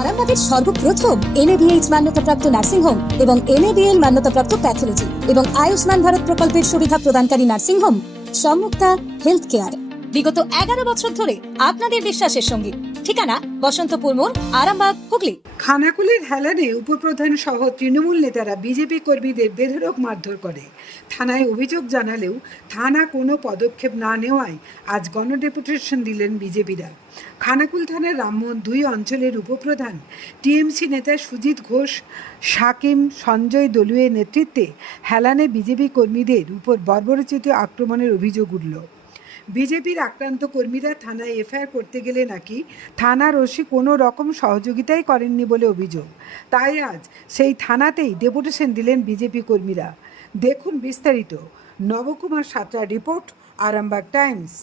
আরামবাগের সর্বপ্রথম NABH মান্যতাপ্রাপ্ত nursing home এবং NABL মান্যতাপ্রাপ্ত প্যাথোলজি এবং আয়ুষ্মান ভারত প্রকল্পের সুবিধা প্রদানকারী নার্সিং হোম সম্মুক্তা হেলথ কেয়ার বিগত 11 বছর ধরে আপনাদের বিশ্বাসের সঙ্গী। ঠিকানা বসন্তপুর মোড়, আরামবাগ, হুগলি। খানাকুলের হেলানে উপপ্রধান সহ তৃণমূল নেতারা বিজেপি কর্মীদের বেধড়ক মারধর করে। থানায় অভিযোগ জানালেও থানা কোনো পদক্ষেপ না নেওয়ায় আজ গণডেপুটেশন দিলেন বিজেপিরা। খানাকুল থানার রামমোহন 2 অঞ্চলের উপপ্রধান টিএমসি নেতা সুজিত ঘোষ, সাকিম, সঞ্জয় দলুয়ের নেতৃত্বে হেলানে বিজেপি কর্মীদের উপর বর্বরোচিত আক্রমণের অভিযোগ উঠল। বিজেপির আক্রান্ত কর্মীরা থানায় এফআইআর করতে গেলে নাকি থানার ওসি কোনো রকম সহযোগিতাই করেননি বলে অভিযোগ। তাই আজ সেই থানাতেই ডেপুটেশন দিলেন বিজেপি কর্মীরা। দেখুন বিস্তারিত। Nabakumar Santra report, Arambagh Times.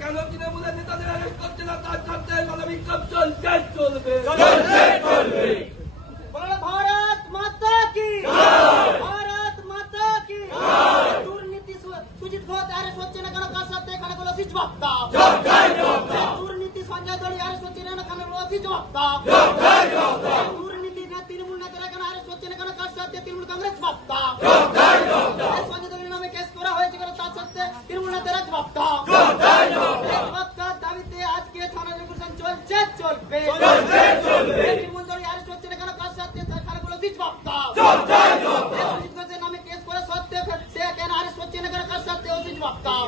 কেন তৃণমূলের নেতাদের অ্যারেস্ট করছে না তার সাথে বিক্ষোভ চলছে চলবে। ভারত মাতা কি, ভারত মাতা কি। দুর্নীতি সুজিত ঘোষ অ্যারেস্ট হচ্ছে না কেন, কার সাথে খানাকুল অফিস জবাব দাও। দুর্নীতি সঞ্জয় দলুই অ্যারেস্ট হচ্ছে না খানাকুল অফিস জবাব দাও। দুর্নীতি তৃণমূল নেতারা কেন অ্যারেস্ট হচ্ছে না কেন, কার সাথে তৃণমূল কংগ্রেস জবাব দাও। সঞ্জয় দলের নামে কেস করা হয়েছে কেন, তার সাথে তৃণমূল নেতারা জবাব দাও। দাবিতে আজকে থানা রেগুলেশন চলছে চলবে। তৃণমূল দল অ্যারেস্ট হচ্ছে না কেন, কার সাথে খানাকুল অফিস জবাব দাও। সুজিত ঘোষের নামে কেস করা সত্ত্বেও সে কেন অ্যারেস্ট হচ্ছে না কেন, কার সাথে অফিস জবাব দাও।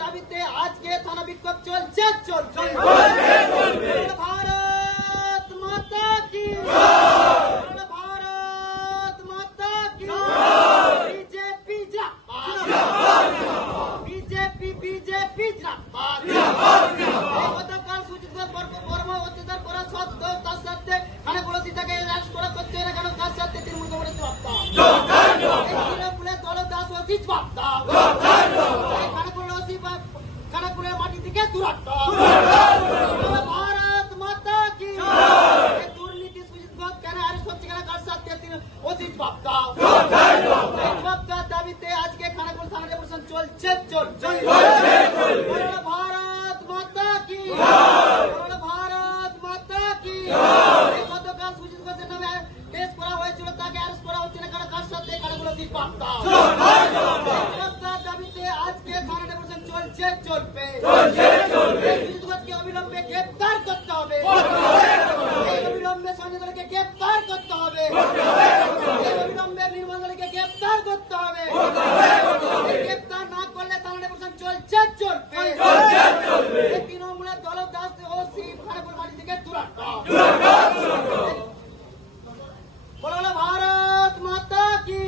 দাবিতে আজকে থানা বিক্ষোভ চলছে চলবে। ভারত মাতা কি, ভারত মাতা কি। বিজেপি বিজেপি বিজেপি গতকাল সুজিত বর্মা অত্যাচার করা সত্ত্বেও তার সাথে খানাকুল তাকে অ্যারেস্ট করা করছে না কেন, কার সাথে তৃণমূল কংগ্রেস জবাব দাও। তৃণমূলের দলদাস অফিস জবাব দাও। খানাকুলের মাটি থেকে দূরত্ব। ভারত মাতা কি। দুর্নীতি সুজিত ঘোষ কেন অ্যারেস্ট হচ্ছে কেন, কার সাথে অফিস জবাব দাও। দাবিতে আজকে খানাকুল থানা রেগুলেশন চলছে চলছে। ভারত মাতা কি, ভারত মাতা কি। গতকাল সুজিত ঘোষের নামে কেস করা হয়েছিল, তাকে অ্যারেস্ট করা হচ্ছে না কারণ কার সাথে খানাকুল অফিস জবাব দাও। দাবিতে আজকে থানা রেগুলেশন চলছে চলবে। সুজিত ঘোষকে অবিলম্বে গ্রেপ্তার করতে হবে। অবিলম্বে সঞ্জয় দলকে গ্রেপ্তার করতে হবে। অবিলম্বে নির্মল দলকে গ্রেপ্তার করতে হবে। গ্রেপ্তার না করলে থানা রেগুলেশন চলছে চলবে। তৃণমূলের দলদাস ওসি খানাকুল মাটি থেকে দূরত্ব। বলো ভারত মাতা কি।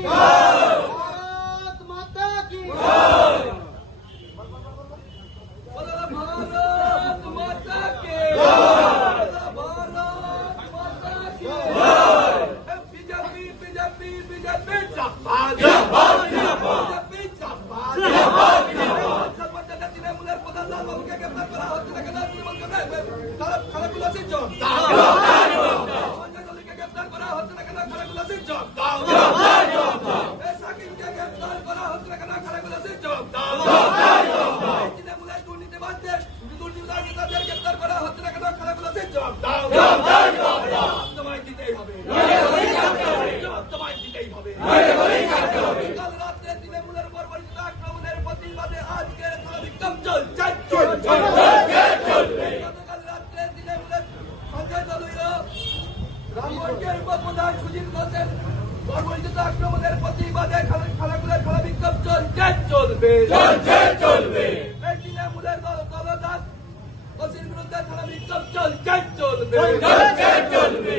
দলদাস সুজিত ঘোষের বর্বরিত আক্রমণের প্রতিবাদে খানাকুলের খেলা বিক্ষোভ চলবে এই তৃণমূলের দলদাস ঘোষের বিরুদ্ধে খেলা বিক্ষোভ চলবে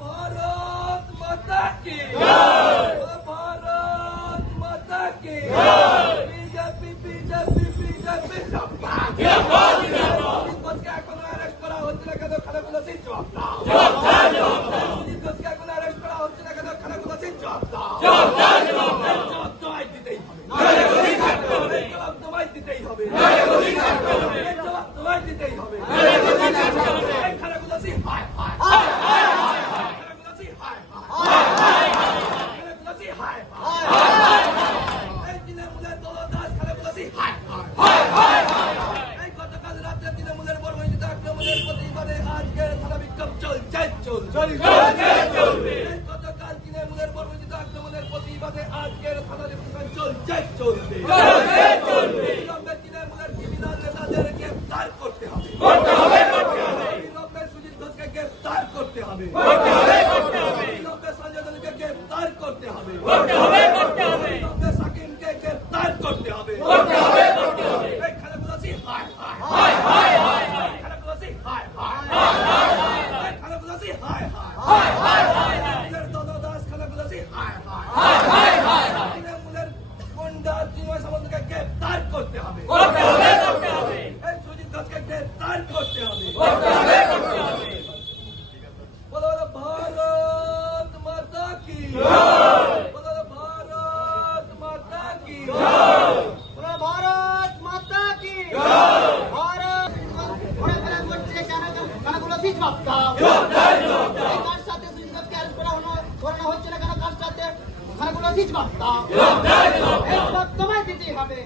ভারত মাতা কি ভারত মাতা কি বিজেপি ঘোষকে এখনো অ্যারেস্ট করা হচ্ছে না কেন? খানাকুল ওসি জবাব দাও। সুজিত ঘোষকে এখনো অ্যারেস্ট করা হচ্ছে না কেন? খানাকুল ওসি জবাব দাও। জবাব তোমায় দিতেই হবে। জবাব তোমায় দিতেই হবে। জবাব তোমায় দিতেই হবে। এই খানাকুল ওসি হায় হায়। খানাকুল ওসি হায় হায়। খানাকুল ওসি হায় হায়। এই তৃণমূলের দলদাস খানাকুল ওসি হায় হায়। এই গতকাল রাতে তৃণমূলের বর্বরিত আক্রমণের প্রতিবাদে আজকের থানা বিক্ষোভ চলবে। এই গতকাল তৃণমূলের বর্বরিত আক্রমণের প্রতিবাদে আজকের থানা বিক্ষোভ চলবে। বিলম্বে তৃণমূলের ক্রিমিনাল নেতাদের গ্রেফতার করতে হবে। বিলম্বে সুজিত ঘোষকে গ্রেফতার করতে হবে। বিলম্বে সঞ্জয় দলকে গ্রেফতার করতে হবে। বিলম্বে সাকিমকে গ্রেফতার করতে হবে। এই খানাকুলাসি হায় হায়। খানাকুলাসি হায় হায়। খানাকুলাসি হায় হায়। দলদাস খানাকুলাসি হায় হায়। তৃণমূলের গুন্ডা চিন্ময় সামন্তকে গ্রেফতার করতে হবে। এই সুজিত ঘোষকে গ্রেফতার করতে হবে। বলো ভারত মাতা কি বলো ভারত মাতা কি बोलो भारत माता की भारत ঘোরাফেরা করছে খানাকুল ওসি জবাব দাও। কার সাথে সুজিত ঘোষকে অ্যারেস্ট করানো হচ্ছে না কেন? কার সাথে? খানাকুল ওসি জবাব দাও। এই জবাব তোমায় দিতেই হবে।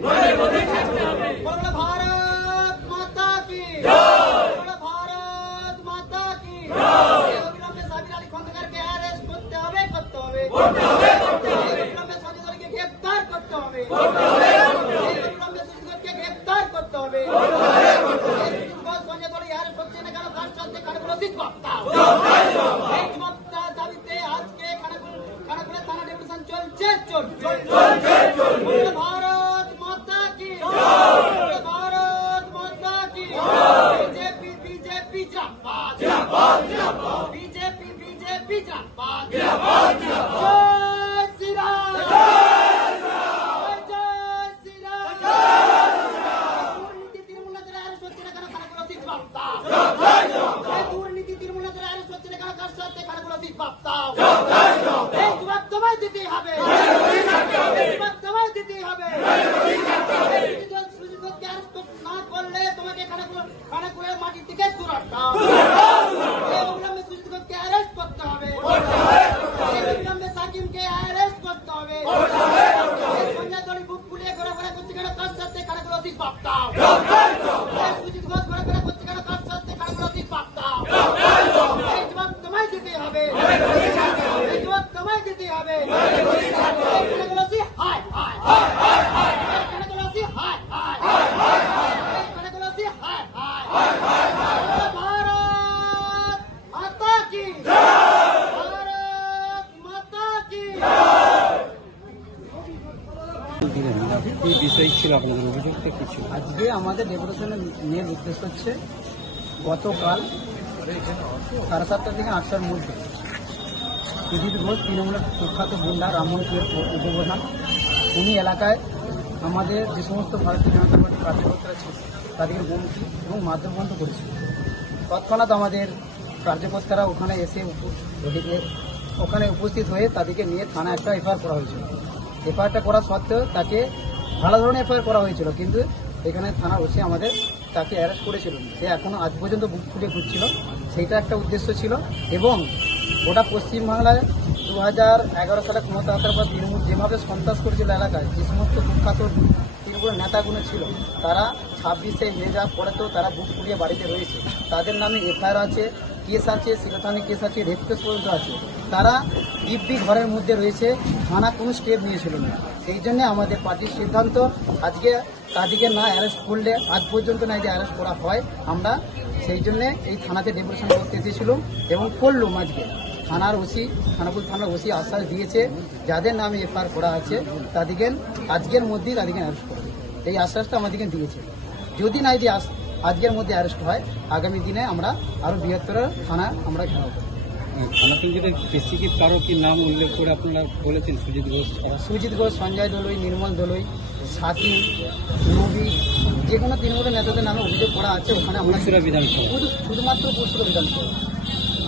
বলো ভারত মাতা কি বলো ভারত মাতা কি। অবিলম্বে সাবির আলী খন্দকারকে অ্যারেস্ট করতে হবে। অবিলম্বে সঞ্জয় দলকে গ্রেফতার করতে হবে। অবিলম্বে সুজিত ঘোষকে গ্রেফতার করতে হবে। সুজিত ঘোষ সঞ্জয় দল অ্যারেস্ট হচ্ছে না কেন? কার সাথে? খানাকুল ওসি জবাব দাও। এই জবাব দাবিতে আজকে খানাকুলের থানা ডেপুটেশন চলছে। বলো ভারত মাতা কি বলো ভারত মাতা কি। বিজেপি জিন্দাবাদ। বিজেপি জিন্দাবাদ। জয় শ্রীরাম। জয় শ্রীরাম। দুর্নীতি তৃণমূল নেতারা অ্যারেস্ট হচ্ছে না কেন? খানাকুল ওসি জবাব দাও। দুর্নীতি তৃণমূল নেতারা অ্যারেস্ট হচ্ছে না কেন? কার সাথে? খানাকুল ওসি জবাব দাও। এই জবাব তোমায় দিতেই হবে। জবাব তোমায় দিতেই হবে। সুজিত ঘোষকে অ্যারেস্ট না করলে তোমাকে খানাকুলের মাটি থেকে দূরাতে হবে। অবিলম্বে সুজিত ঘোষকে অ্যারেস্ট করতে হবে। অবিলম্বে সাকিমকে অ্যারেস্ট করতে হবে। সঞ্জয় দল বুক ফুলিয়ে ঘোরাফেরা করছে কেন? কার সাথে? খানাকুল ওসি জবাব দাও। সুজিত ঘোষ ঘোরাফেরা করছে কেন? কার সাথে? খানাকুল ওসি জবাব দাও। এই জবাব তোমায় দিতেই হবে। এই জবাব তোমায় দিতেই হবে। খানাকুল ওসি হায় হায়। খানাকুল ওসি হায় হায়। খানাকুল ওসি হায় হায়। ভারত মাতা কি ভারত মাতা কি। এই বিষয় ছিল আপনাদের অভিযোগটা কি ছিল? আজকে আমাদের ডেপুটেশনের মেন উদ্দেশ্য হচ্ছে গতকাল 7:30 থেকে 8টার মধ্যে সুজিত ঘোষ তৃণমূলের প্রখ্যাত গুন্ডা রামমোহনপুরের উপপ্রধান, উনি এলাকায় আমাদের যে সমস্ত ভারতীয় জনতা পার্টির কার্যকর্তারা ছিল তাদেরকে হুমকি এবং মারধর করেছিল। তৎক্ষণাৎ আমাদের কার্যকর্তারা ওখানে এসে ওখানে উপস্থিত হয়ে তাদেরকে নিয়ে থানায় একটা এফআইআর করা হয়েছিল। এফআইআরটা করা সত্ত্বেও তাকে ভালো ধরনের এফআইআর করা হয়েছিল, কিন্তু এখানে থানা ওসি আমাদের তাকে অ্যারেস্ট করেছিল। সে এখনও আজ পর্যন্ত বুক ফুলে ঘুরছিল, সেইটা একটা উদ্দেশ্য ছিল। এবং গোটা পশ্চিমবাংলায় 2011 সালে ক্ষমতা আসার পর তৃণমূল যেভাবে সন্ত্রাস করেছিল এলাকায়, যে সমস্ত কুখ্যাত তৃণমূলের নেতাগুলো ছিল তারা 26শে মে যাওয়ার পরেতেও তারা বুক ফুলিয়ে বাড়িতে রয়েছে। তাদের নামে এফআইআর আছে, কেস আছে, শিলথানে কেস আছে, রেপ কেস পর্যন্ত আছে। তারা দিব্যি ঘরের মধ্যে রয়েছে, থানা কোনো স্টেপ নিয়েছিল না। সেই জন্য আমাদের পার্টির সিদ্ধান্ত আজকে তাদেরকে না অ্যারেস্ট করলে, আজ পর্যন্ত না যে অ্যারেস্ট করা হয়, আমরা সেই জন্যে এই থানাতে ডেপুটেশন করতে এসেছিলাম এবং করলুম। আজকে থানার ওসি খানাকুল থানার ওসি আশ্বাস দিয়েছে যাদের নামে এফআইআর করা আছে তাদেরকে আজকের মধ্যেই তাদেরকে অ্যারেস্ট করবে, এই আশ্বাসটা আমাদেরকে দিয়েছে। যদি না যদি আজকের মধ্যে অ্যারেস্ট হয় আগামী দিনে আমরা আরও বৃহত্তর থানা আমরা ঘেরাও করব। থানাতে যেটা বেশি কি কারো কি নাম উল্লেখ করে আপনারা বলেছেন? সুজিত ঘোষ ছাড়া সুজিত ঘোষ, সঞ্জয় দলুই, নির্মল দলুই, সাথী, নবী, যে কোনো তৃণমূলের নেতাদের নামে অভিযোগ করা আছে। ওখানে আমরা পুরসুরা বিধানসভা শুধুমাত্র পুরসুরা বিধানসভা,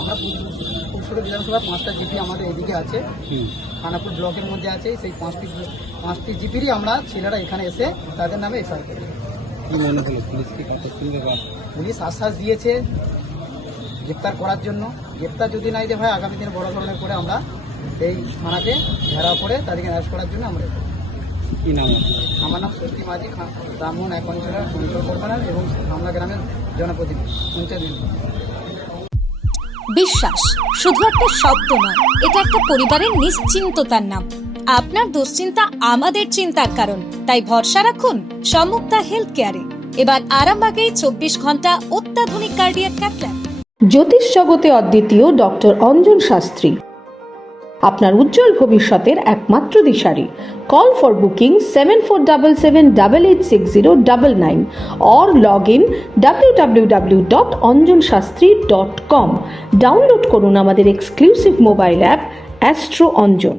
আমরা পুরসুরা বিধানসভা 5টা জিপি আমাদের এদিকে আছে, খানাকুল ব্লকের মধ্যে আছে। সেই পাঁচটি জিপিরই আমরা ছেলেরা এখানে এসে তাদের নামে এফআইআর করি। কি মনে হলো পুলিশ কি কথা শুনবে? বা পুলিশ আশ্বাস দিয়েছে গ্রেপ্তার করার জন্য। গ্রেপ্তার যদি নাই যে হয় আগামী দিনে বড় ধরনের করে আমরা এই থানাকে ঘেরাও করে তাদেরকে অ্যারেস্ট করার জন্য আমরা এসেছি। কি নাম? আমার নাম ষষ্ঠী মাঝি, ব্রাহ্মণ এক অঞ্চলের অঞ্চল কর্মীরা এবং হামলা গ্রামের জনপ্রতিনিধি পঞ্চায়েত। বিশ্বাস শুধু একটা শব্দ নয়, এটা একটা পরিবারের নিশ্চিন্ততার নাম। আপনার দুশ্চিন্তা আমাদের চিন্তার কারণ, তাই ভরসা রাখুন সম্মুক্তা হেলথ কেয়ারে। এবার আরামবাগে 24 ঘন্টা অত্যাধুনিক কার্ডিয়াক ক্যাথল্যাব। জ্যোতিষ জগতে অদ্বিতীয় ডক্টর অঞ্জন শাস্ত্রী, আপনার উজ্জ্বল ভবিষ্যতের একমাত্র দিশারি। Call for booking 7477886099 or log in www.anjanshastri.com। Download করুন আমাদের exclusive mobile app astro Anjan.